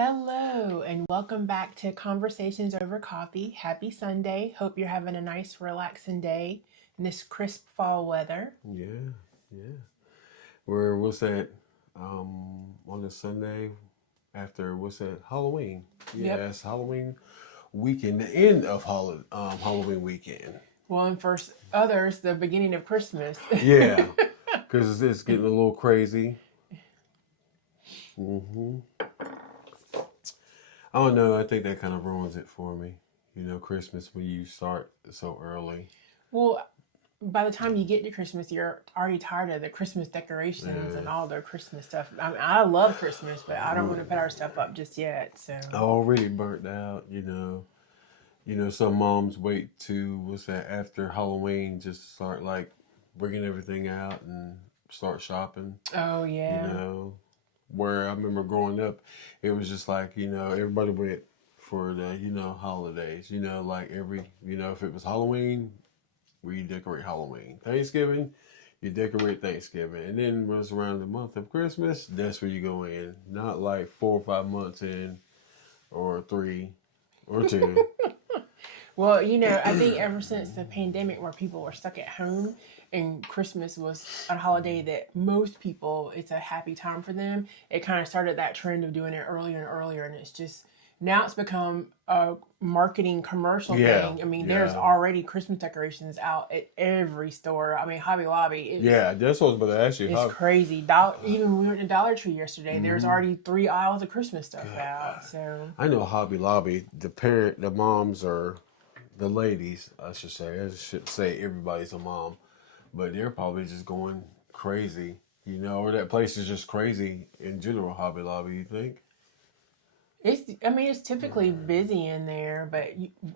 Hello, and welcome back to Conversations Over Coffee. Happy Sunday. Hope you're having a nice, relaxing day in this crisp fall weather. Yeah, yeah. What's that? On a Sunday after what's that? Halloween. Yep. Yeah, it's Halloween weekend, the end of Halloween weekend. Well, and for others, the beginning of Christmas. Yeah, because it's getting a little crazy. hmm I don't know. I think that kind of ruins it for me. Christmas when you start so early. Well, by the time you get to Christmas, you're already tired of the Christmas decorations and Yeah. all the Christmas stuff. I love Christmas, but I don't want to put our stuff up just yet. So, Already burnt out. Some moms wait to what's that after Halloween just to start like bringing everything out and start shopping. oh You yeah, know, where I remember growing up, it was just like everybody went for the holidays. Like if it was Halloween, we decorate Halloween. Thanksgiving, you decorate Thanksgiving, and then when it's around the month of Christmas, that's where you go in. Not like 4 or 5 months in, or 3 or 2. well, I think ever since the pandemic where people were stuck at home and Christmas was a holiday that most people, it's a happy time for them, it kind of started that trend of doing it earlier and earlier. And it's just, now it's become a marketing commercial Yeah, thing. I mean, there's yeah. already Christmas decorations out at every store. I mean, Hobby Lobby, Yeah, that's what I was about to ask you. it's How? crazy. Even when we went to Dollar Tree yesterday, there's already 3 aisles of Christmas stuff out. So, I know Hobby Lobby. The moms are the ladies. I should say. I should say everybody's a mom, but they're probably just going crazy. Or that place is just crazy in general. Hobby Lobby, you think? it's typically busy in there, but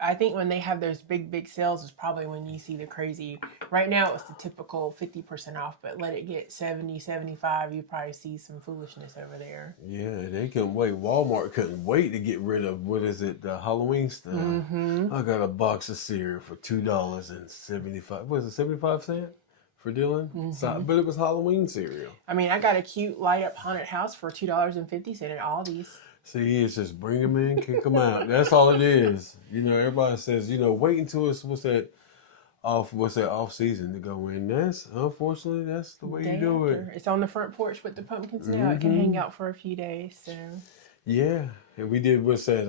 I think when they have those big sales is probably when you see the crazy. Right now, it's the typical 50% off, but let it get 70, 75, you probably see some foolishness over there. Yeah, they couldn't wait. Walmart couldn't wait to get rid of what is it? The Halloween stuff. Mm-hmm. I got a box of cereal for $2.75. Was it 75 cents for Dylan? Mm-hmm. But it was Halloween cereal. I mean, I got a cute light up haunted house for $2.50 at Aldi's. See, it's just bring them in, kick them out. That's all it is. Everybody says, wait until it's what's that off season to go in. Unfortunately, that's the way Day you do after. it. It's on the front porch with the pumpkins now. It can hang out for a few days. So, Yeah, and we did what's that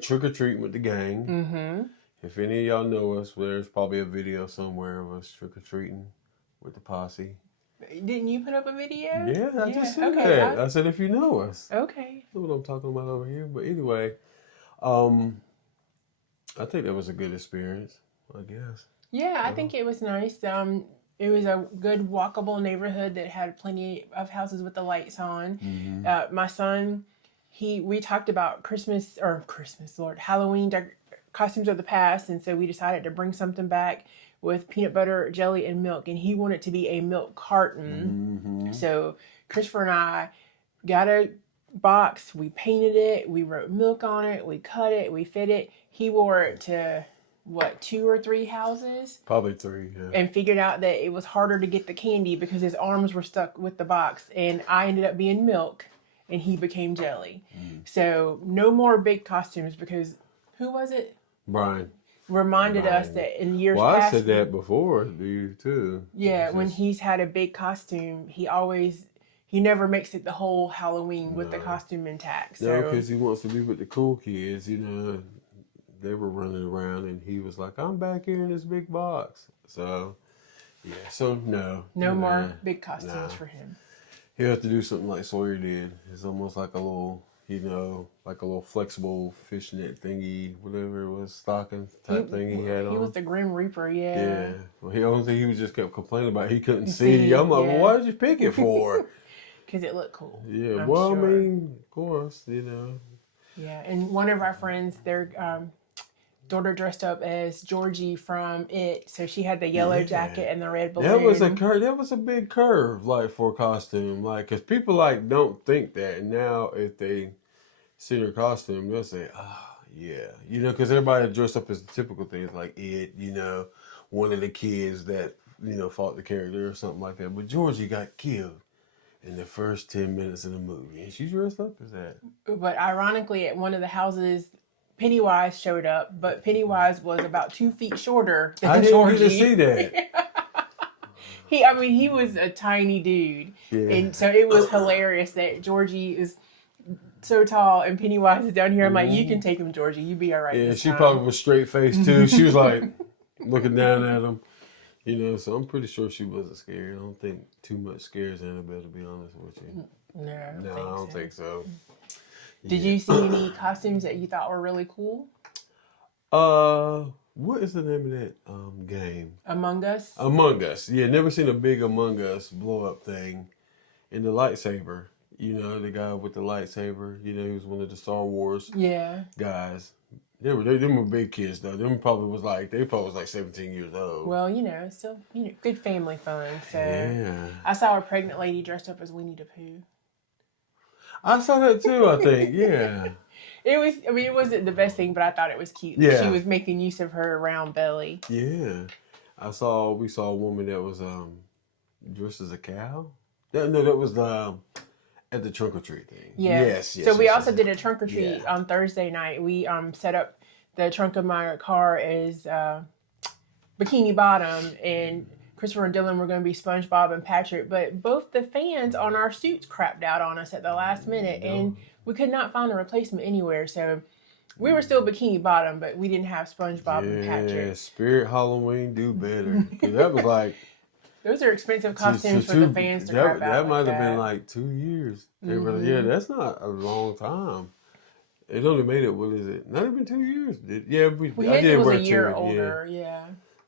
trick or treat with the gang. mm-hmm. If any of y'all know us, there's probably a video somewhere of us trick or treating with the posse. Didn't you put up a video? Yeah, I just said Okay. that. I said if you know us. Okay. That's what I'm talking about over here. But anyway, I think that was a good experience, I guess. Yeah, I think it was nice. It was a good walkable neighborhood that had plenty of houses with the lights on. My son, we talked about Halloween costumes of the past, and so we decided to bring something back with peanut butter, jelly, and milk, and he wanted to be a milk carton. So Christopher and I got a box, we painted it, we wrote milk on it, we cut it, we fit it. He wore it to 2 or 3 houses, Probably 3, yeah. and figured out that it was harder to get the candy because his arms were stuck with the box, and I ended up being milk and he became jelly. So no more big costumes, because who was it Brian reminded us that in years Well, past, I said that before to you too. yeah, when he's had a big costume, he never makes it the whole Halloween with the costume intact. No, So because he wants to be with the cool kids. They were running around, and he was like, "I'm back here in this big box." So, yeah. So no more big costumes for him. He'll have to do something like Sawyer did. It's almost like a little, like a little flexible fishnet thingy, whatever it was, stocking type thing he had on. He was the Grim Reaper, yeah. Yeah. Well, the only thing he just kept complaining about, he couldn't see. I'm like, well, why did you pick it for? Because it looked cool. Yeah. I'm Well, sure. I mean, of course, Yeah, and one of our friends, their daughter dressed up as Georgie from It, so she had the yellow jacket and the red balloon. That was a curve. That was a big curve, like for a costume, like because people like don't think that. And now, if they see their costume, they'll say, "Ah, yeah," because everybody dressed up as the typical things like It, one of the kids that fought the character or something like that. But Georgie got killed, in the first 10 minutes of the movie. And she dressed up as that. But ironically, at one of the houses, Pennywise showed up, but Pennywise was about 2 feet shorter than I didn't Georgie. get to see that. He was a tiny dude. Yeah. And so it was hilarious that Georgie is so tall and Pennywise is down here. I'm like, you can take him, Georgie. You be all right. Yeah, this she time. probably was straight faced too. She was like looking down at him. You know, so I'm pretty sure she wasn't scared. I don't think too much scares Annabelle, to be honest with you. No, I don't think so. Did you see any costumes that you thought were really cool? What is the name of that game? Among Us? Among Us. Yeah, never seen a big Among Us blow up thing. And the lightsaber. You know, the guy with the lightsaber. You know, he was one of the Star Wars guys. Them were big kids though. They probably was like 17 years old. Well, still good family fun. So yeah. I saw a pregnant lady dressed up as Winnie the Pooh. I saw that too, I think. Yeah. It wasn't the best thing, but I thought it was cute. Yeah. She was making use of her round belly. Yeah. We saw a woman that was dressed as a cow. That was at the trunk or treat thing. Yeah. Yes. So we also did a trunk or treat on Thursday night. We set up the trunk of my car as Bikini Bottom, and Christopher and Dylan were going to be SpongeBob and Patrick, but both the fans on our suits crapped out on us at the last minute, and we could not find a replacement anywhere. So we were still Bikini Bottom, but we didn't have SpongeBob and Patrick. Yeah, Spirit Halloween, do better. 'Cause that was like... Those are expensive costumes for the fans to crap out. That might have been like 2 years. Yeah, that's not a long time. It only made it, what is it? Not even 2 years. I did was wear a year 2. older, yeah.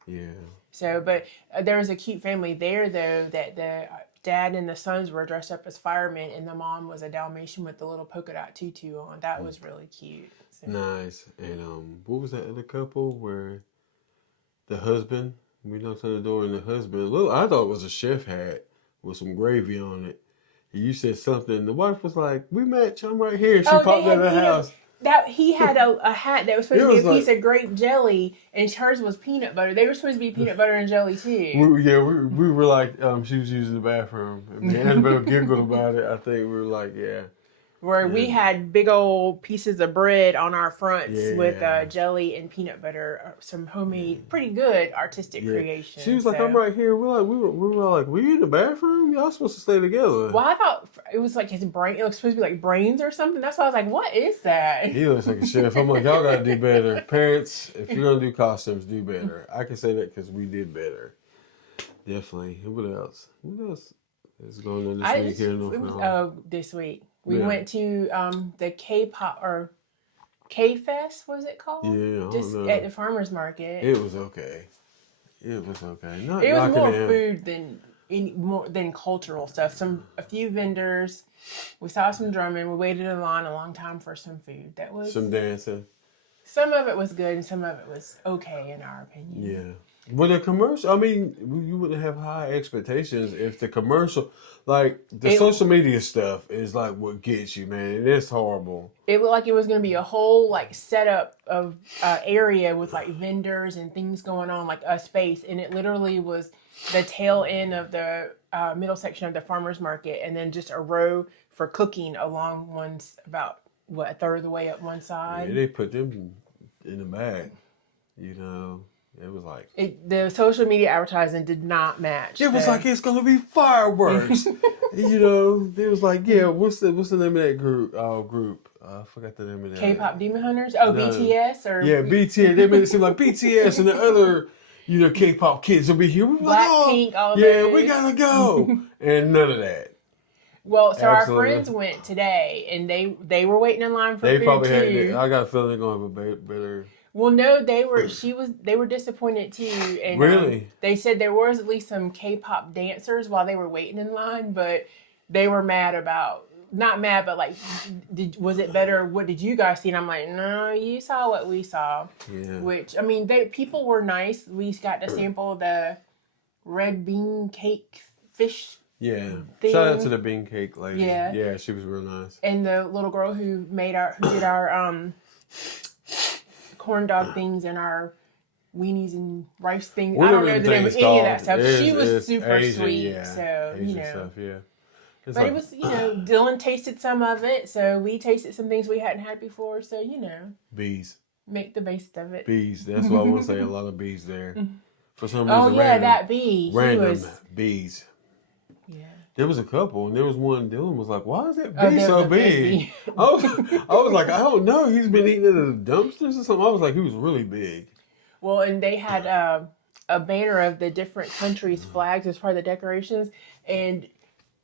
Yeah. So, but there was a cute family there, though, that the dad and the sons were dressed up as firemen, and the mom was a Dalmatian with the little polka dot tutu on. That was really cute. So. Nice. And what was that other couple where the husband, we knocked on the door and the husband, I thought it was a chef hat with some gravy on it. And you said something. The wife was like, "We match. I'm right here." She popped out of the house. He had a hat that was supposed to be a piece of grape jelly, and hers was peanut butter. They were supposed to be peanut butter and jelly too. We were like, she was using the bathroom. And Annabelle giggled about it. I think we were like, yeah. Where we had big old pieces of bread on our fronts with jelly and peanut butter, some homemade, pretty good artistic creation. She was like, "I'm right here." We were like, "We in the bathroom? Y'all supposed to stay together." Well, I thought it was like his brain. It was supposed to be like brains or something. That's why I was like, "What is that?" He looks like a chef. I'm like, y'all gotta do better, parents. If you're gonna do costumes, do better. I can say that because we did better. Definitely. What else? What else is going on this week here in North Carolina? This week. We went to the K-pop or K-Fest, was it called? Yeah, just at the farmer's market. It was okay. It was more food than cultural stuff. A few vendors. We saw some drumming. We waited in line a long time for some food. That was some dancing. Some of it was good, and some of it was okay, in our opinion. Yeah. But the commercial, I mean, you wouldn't have high expectations if the commercial, like the social media stuff is like what gets you, man. And it's horrible. It looked like it was going to be a whole like setup of area with like vendors and things going on, like a space. And it literally was the tail end of the middle section of the farmer's market, and then just a row for cooking along about a third of the way up one side. Yeah, they put them in the bag, you know. It was like... the social media advertising did not match. It was like, it's going to be fireworks. You know, it was like, what's the name of that group? I forgot the name of that. K-pop Demon Hunters? Oh, no. BTS? Or yeah, BTS. They made it seem like BTS and the other, K-pop kids will be here. We Blackpink, all those. We got to go. And none of that. Well, so Absolutely. Our friends went today, and they were waiting in line for food, probably too. I got a feeling they're going to have a better... Well, no, they were disappointed too. And, really? They said there was at least some K-pop dancers while they were waiting in line, but they were not mad, but like, was it better? What did you guys see? And I'm like, no, you saw what we saw. Yeah. Which, I mean, people were nice. We got to sample the red bean cake fish. Yeah. Thing. Shout out to the bean cake lady. Yeah. Yeah, she was real nice. And the little girl who did our corn dog things and our weenies and rice things. I don't know the name of any of that stuff. She was super Asian, sweet. Yeah. So, Asian stuff, yeah. It's But like, it was, Dylan tasted some of it, so we tasted some things we hadn't had before. So, bees. make the best of it. Bees. That's what I want to say. A lot of bees there. For some Oh, reason, yeah, that bee. random bees. Yeah. There was a couple, and there was one. Dylan was like, "Why is that Oh, bee there so was a big big?" bee. I was like, "I don't know. He's been eating in the dumpsters or something." I was like, "He was really big." Well, and they had a banner of the different countries' flags as part of the decorations, and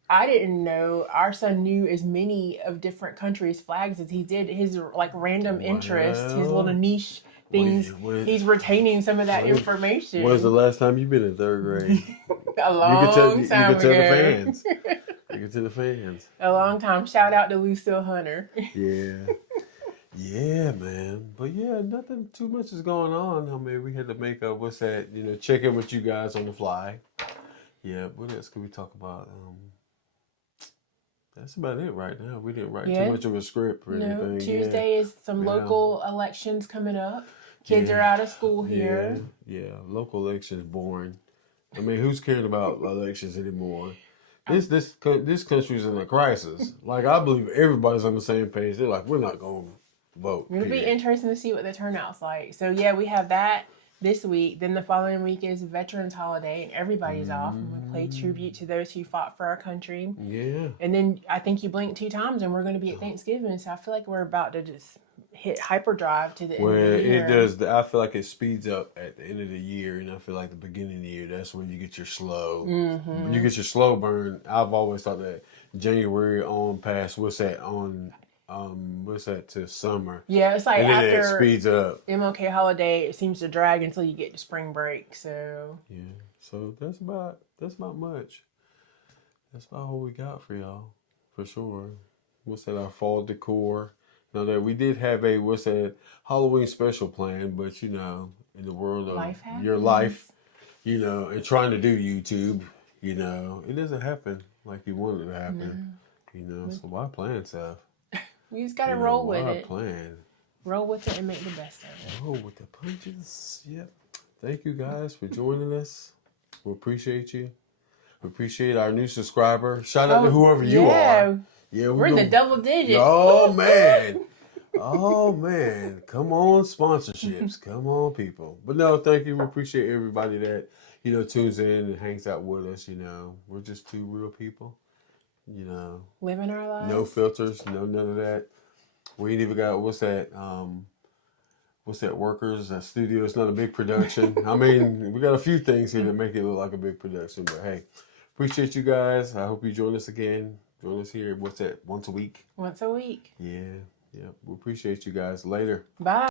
I didn't know our son knew as many of different countries' flags as he did. His like random interest, his little niche things. He's retaining some of that information. When's the last time you've been in third grade? A long time ago. You can tell the fans. You can tell the fans. A long time. Shout out to Lucille Hunter. Yeah. Yeah, man. But yeah, nothing too much is going on. I mean, we had to make up, check in with you guys on the fly. Yeah, what else could we talk about? That's about it right now. We didn't write too much of a script or anything. Tuesday is some local elections coming up. Kids are out of school here. Yeah, local elections boring. I mean, who's caring about elections anymore? This country's in a crisis. Like, I believe everybody's on the same page. They're like, we're not going to vote. It'll be interesting to see what the turnout's like. So, yeah, we have that this week. Then the following week is Veterans Holiday, and everybody's off. And we play tribute to those who fought for our country. Yeah. And then I think you blink 2 times, and we're going to be at Thanksgiving. So I feel like we're about to just hit hyperdrive to the end of the year. It does. I feel like it speeds up at the end of the year, and I feel like the beginning of the year, that's when you get your slow. Mm-hmm. When you get your slow burn, I've always thought that January on past, what's that to summer? Yeah, it's like and then after it speeds up. MLK holiday, it seems to drag until you get to spring break. So yeah, so that's about much. That's about all we got for y'all, for sure. What's that? Our fall decor. Now that we did have a Halloween special plan, but in the world of your life, and trying to do YouTube, it doesn't happen like you wanted it to happen. So why plan stuff? You just gotta roll with why it. Plan. Roll with it and make the best of it. Roll with the punches. Yep. Thank you guys for joining us. We appreciate you. We appreciate our new subscriber. Shout out to whoever you are. Yeah, we're in the double digits. Oh man. Oh man. Come on, sponsorships. Come on, people. But no, thank you. We appreciate everybody that, tunes in and hangs out with us. We're just 2 real people. Living our lives. No filters, none of that. We ain't even got what's that workers, a studio. It's not a big production. I mean, we got a few things here that make it look like a big production, but hey, appreciate you guys. I hope you join us again. Join us here, once a week? Once a week. Yeah. We appreciate you guys. Later. Bye.